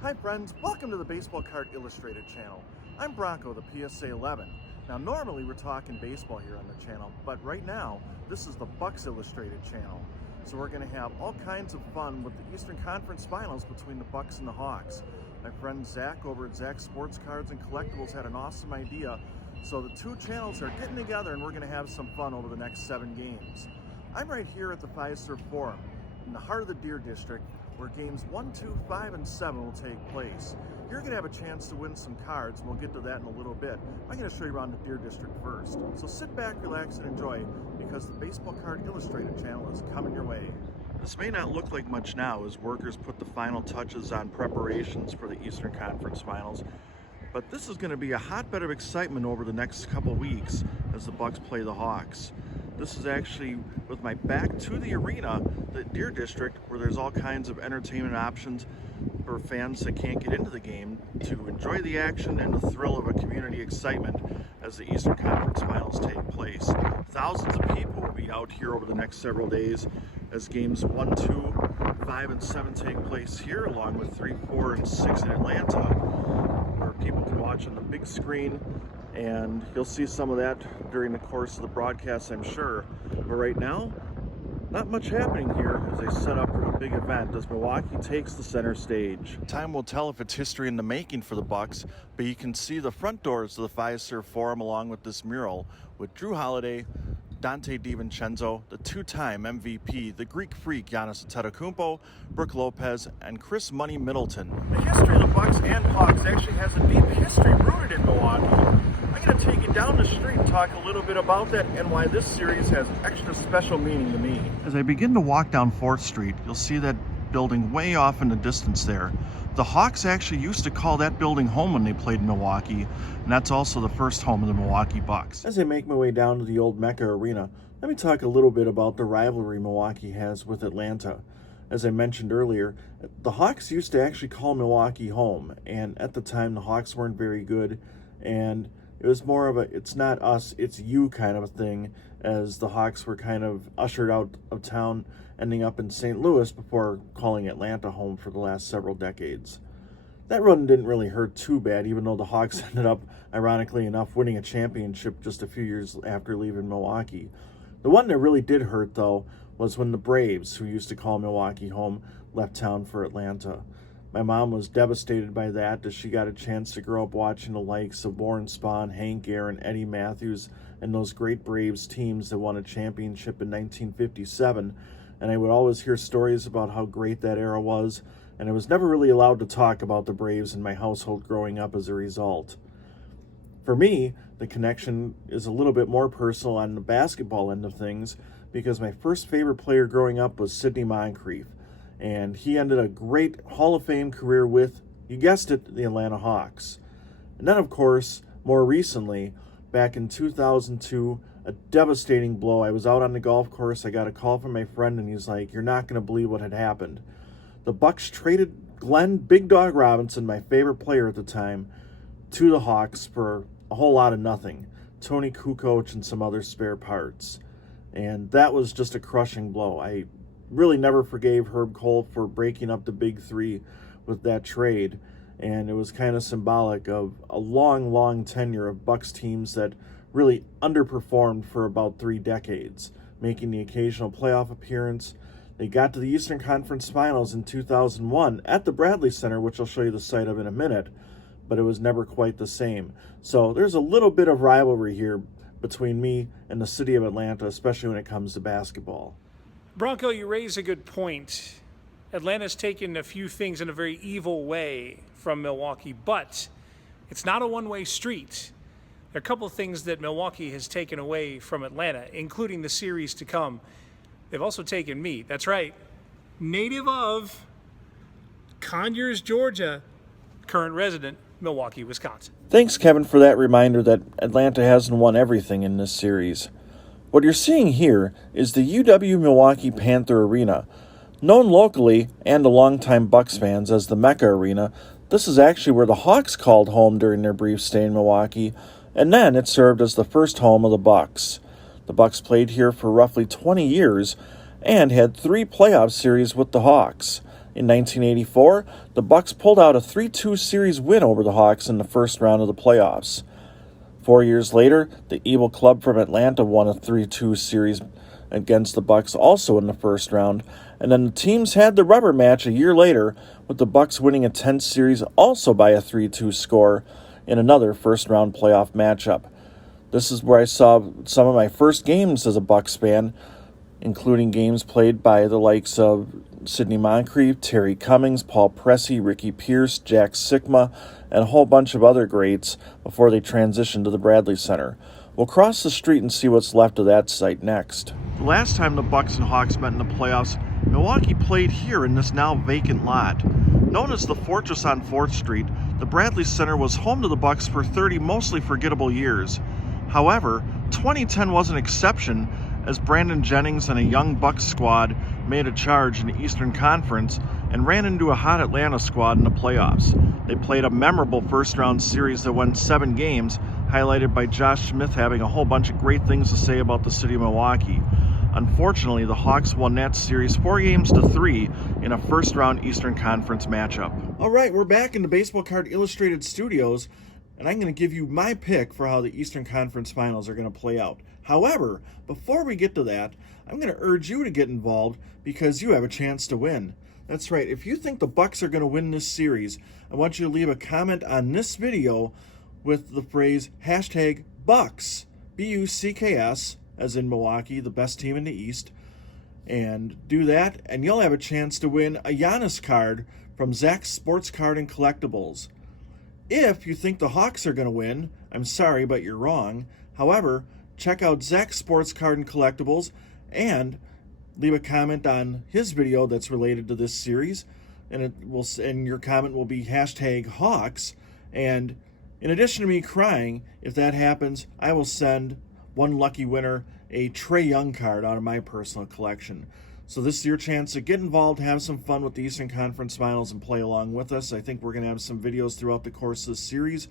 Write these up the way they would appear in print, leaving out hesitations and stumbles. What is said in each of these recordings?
Hi friends, welcome to the Baseball Card Illustrated channel. I'm Bronko, the PSA 11. Now normally we're talking baseball here on the channel, but right now this is the Bucks Illustrated channel. So we're going to have all kinds of fun with the Eastern Conference Finals between the Bucks and the Hawks. My friend Zach over at Zach's Sports Cards and Collectibles had an awesome idea. So the two channels are getting together and we're going to have some fun over the next 7 games. I'm right here at the Fiserv Forum in the heart of the Deer District, where games 1, 2, 5, and 7 will take place. You're going to have a chance to win some cards, and we'll get to that in a little bit. I'm going to show you around the Deer District first. So sit back, relax, and enjoy, because the Baseball Card Illustrated channel is coming your way. This may not look like much now as workers put the final touches on preparations for the Eastern Conference Finals, but this is going to be a hotbed of excitement over the next couple weeks as the Bucks play the Hawks. This is actually with my back to the arena, the Deer District, where there's all kinds of entertainment options for fans that can't get into the game to enjoy the action and the thrill of a community excitement as the Eastern Conference Finals take place. Thousands of people will be out here over the next several days as games 1, 2, 5, and 7 take place here, along with 3, 4, and 6 in Atlanta, where people can watch on the big screen. And you'll see some of that during the course of the broadcast, I'm sure. But right now, not much happening here as they set up for the big event as Milwaukee takes the center stage. Time will tell if it's history in the making for the Bucks, but you can see the front doors of the Fiserv Forum along with this mural with Drew Holiday, Dante DiVincenzo, the 2-time MVP, the Greek freak Giannis Antetokounmpo, Brooke Lopez, and Chris Money Middleton. The history of the Bucks and Hawks actually has a deep history rooted in Milwaukee. I'm going to take you down the street and talk a little bit about that and why this series has extra special meaning to me. As I begin to walk down 4th Street, you'll see that building way off in the distance there. The Hawks actually used to call that building home when they played in Milwaukee, and that's also the first home of the Milwaukee Bucks. As I make my way down to the old Mecca Arena, let me talk a little bit about the rivalry Milwaukee has with Atlanta. As I mentioned earlier, the Hawks used to actually call Milwaukee home, and at the time the Hawks weren't very good, and it was more of a it's not us, it's you kind of a thing, as the Hawks were kind of ushered out of town, ending up in St. Louis before calling Atlanta home for the last several decades. That run didn't really hurt too bad, even though the Hawks ended up, ironically enough, winning a championship just a few years after leaving Milwaukee. The one that really did hurt, though, was when the Braves, who used to call Milwaukee home, left town for Atlanta. My mom was devastated by that, as she got a chance to grow up watching the likes of Warren Spahn, Hank Aaron, Eddie Matthews, and those great Braves teams that won a championship in 1957. And I would always hear stories about how great that era was, and I was never really allowed to talk about the Braves in my household growing up as a result. For me, the connection is a little bit more personal on the basketball end of things, because my first favorite player growing up was Sidney Moncrief, and he ended a great Hall of Fame career with, you guessed it, the Atlanta Hawks. And then, of course, more recently, back in 2002, a devastating blow. I was out on the golf course, I got a call from my friend, and he's like, "You're not going to believe what had happened." The Bucks traded Glenn Big Dog Robinson, my favorite player at the time, to the Hawks for a whole lot of nothing. Tony Kukoc and some other spare parts. And that was just a crushing blow. I really never forgave Herb Cole for breaking up the Big Three with that trade. And it was kind of symbolic of a long, long tenure of Bucks teams that really underperformed for about 3 decades, making the occasional playoff appearance. They got to the Eastern Conference Finals in 2001 at the Bradley Center, which I'll show you the site of in a minute, but it was never quite the same. So there's a little bit of rivalry here between me and the city of Atlanta, especially when it comes to basketball. Bronko, you raise a good point. Atlanta's taken a few things in a very evil way from Milwaukee, but it's not a one-way street. There are a couple of things that Milwaukee has taken away from Atlanta, including the series to come. They've also taken me. That's right. Native of Conyers, Georgia, current resident, Milwaukee, Wisconsin. Thanks, Kevin, for that reminder that Atlanta hasn't won everything in this series. What you're seeing here is the UW-Milwaukee Panther Arena. Known locally and to longtime Bucks fans as the Mecca Arena, this is actually where the Hawks called home during their brief stay in Milwaukee, and then it served as the first home of the Bucks. The Bucks played here for roughly 20 years and had 3 playoff series with the Hawks. In 1984, the Bucks pulled out a 3-2 series win over the Hawks in the first round of the playoffs. 4 years later, the Evil Club from Atlanta won a 3-2 series against the Bucks also in the first round, and then the teams had the rubber match a year later, with the Bucks winning a 10 series also by a 3-2 score in another first-round playoff matchup. This is where I saw some of my first games as a Bucks fan, including games played by the likes of Sidney Moncrief, Terry Cummings, Paul Pressey, Ricky Pierce, Jack Sikma, and a whole bunch of other greats before they transitioned to the Bradley Center. We'll cross the street and see what's left of that site next. The last time the Bucks and Hawks met in the playoffs, Milwaukee played here in this now vacant lot. Known as the Fortress on 4th Street, the Bradley Center was home to the Bucks for 30 mostly forgettable years. However, 2010 was an exception as Brandon Jennings and a young Bucks squad made a charge in the Eastern Conference and ran into a hot Atlanta squad in the playoffs. They played a memorable first-round series that went 7 games, highlighted by Josh Smith having a whole bunch of great things to say about the city of Milwaukee. Unfortunately, the Hawks won that series 4-3 in a first-round Eastern Conference matchup. All right, we're back in the Baseball Card Illustrated studios, and I'm going to give you my pick for how the Eastern Conference Finals are going to play out. However, before we get to that, I'm going to urge you to get involved because you have a chance to win. That's right, if you think the Bucks are going to win this series, I want you to leave a comment on this video with the phrase hashtag Bucks, B-U-C-K-S, as in Milwaukee, the best team in the East. And do that, and you'll have a chance to win a Giannis card from Zach's Sports Card and Collectibles. If you think the Hawks are going to win, I'm sorry, but you're wrong. However, check out Zach's Sports Card and Collectibles and leave a comment on his video that's related to this series, and your comment will be hashtag Hawks. And in addition to me crying, if that happens, I will send one lucky winner a Trae Young card out of my personal collection. So this is your chance to get involved, have some fun with the Eastern Conference Finals, and play along with us. I think we're going to have some videos throughout the course of this series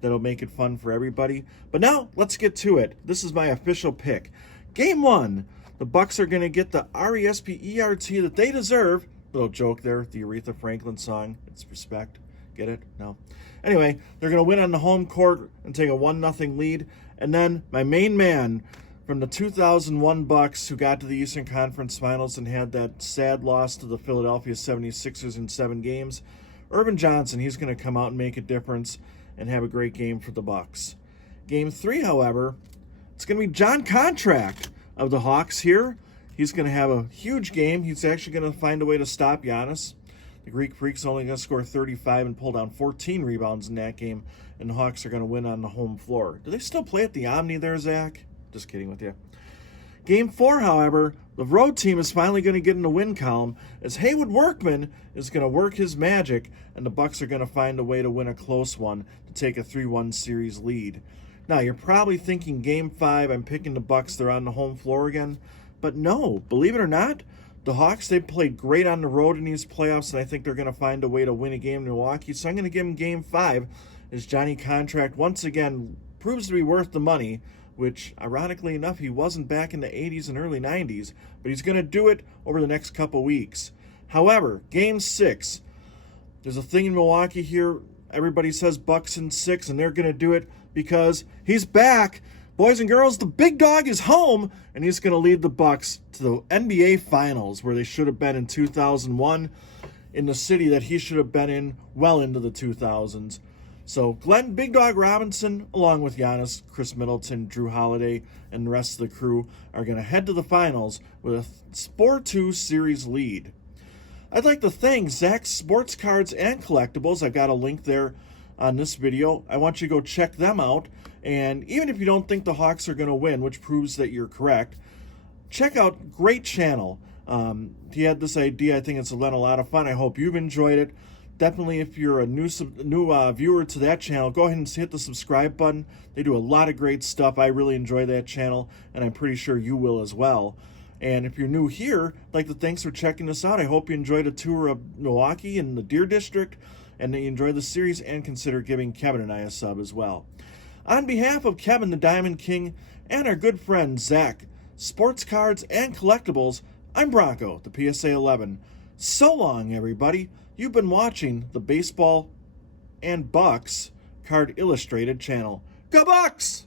that'll make it fun for everybody. But now, let's get to it. This is my official pick. Game 1, the Bucks are going to get the R-E-S-P-E-R-T that they deserve. Little joke there, the Aretha Franklin song. It's respect. Get it? No. Anyway, they're going to win on the home court and take a 1-0 lead. And then my main man from the 2001 Bucks, who got to the Eastern Conference Finals and had that sad loss to the Philadelphia 76ers in 7 games, Irvin Johnson, he's going to come out and make a difference and have a great game for the Bucks. Game 3, however, it's going to be John Contract of the Hawks here. He's going to have a huge game. He's actually going to find a way to stop Giannis. The Greek Freak's only going to score 35 and pull down 14 rebounds in that game, and the Hawks are going to win on the home floor. Do they still play at the Omni there, Zach? Just kidding with you. Game 4, however, the road team is finally going to get in the win column as Haywood Workman is going to work his magic, and the Bucks are going to find a way to win a close one to take a 3-1 series lead. Now, you're probably thinking Game 5, I'm picking the Bucks, they're on the home floor again. But no, believe it or not, the Hawks, they've played great on the road in these playoffs, and I think they're going to find a way to win a game in Milwaukee. So I'm going to give them Game 5 as Johnny Contract once again proves to be worth the money, which, ironically enough, he wasn't back in the 80s and early 90s, but he's going to do it over the next couple weeks. However, Game 6, there's a thing in Milwaukee here, everybody says Bucks in 6, and they're going to do it because he's back. Boys and girls, the big dog is home, and he's going to lead the Bucks to the NBA Finals, where they should have been in 2001, in the city that he should have been in well into the 2000s. So Glenn Big Dog Robinson, along with Giannis, Chris Middleton, Drew Holiday, and the rest of the crew, are going to head to the finals with a 4-2 series lead. I'd like to thank Zach's Sports Cards and Collectibles. I've got a link there on this video. I want you to go check them out. And even if you don't think the Hawks are going to win, which proves that you're correct, check out great channel. He had this idea. I think it's been a lot of fun. I hope you've enjoyed it. Definitely, if you're a new viewer to that channel, go ahead and hit the subscribe button. They do a lot of great stuff. I really enjoy that channel, and I'm pretty sure you will as well. And if you're new here, I'd like to thanks for checking us out. I hope you enjoyed a tour of Milwaukee and the Deer District, and that you enjoyed the series, and consider giving Kevin and I a sub as well. On behalf of Kevin the Diamond King and our good friend Zach, Sports Cards and Collectibles, I'm Bronko, the PSA 11. So long, everybody. You've been watching the Baseball and Bucks Card Illustrated channel. Go Bucks!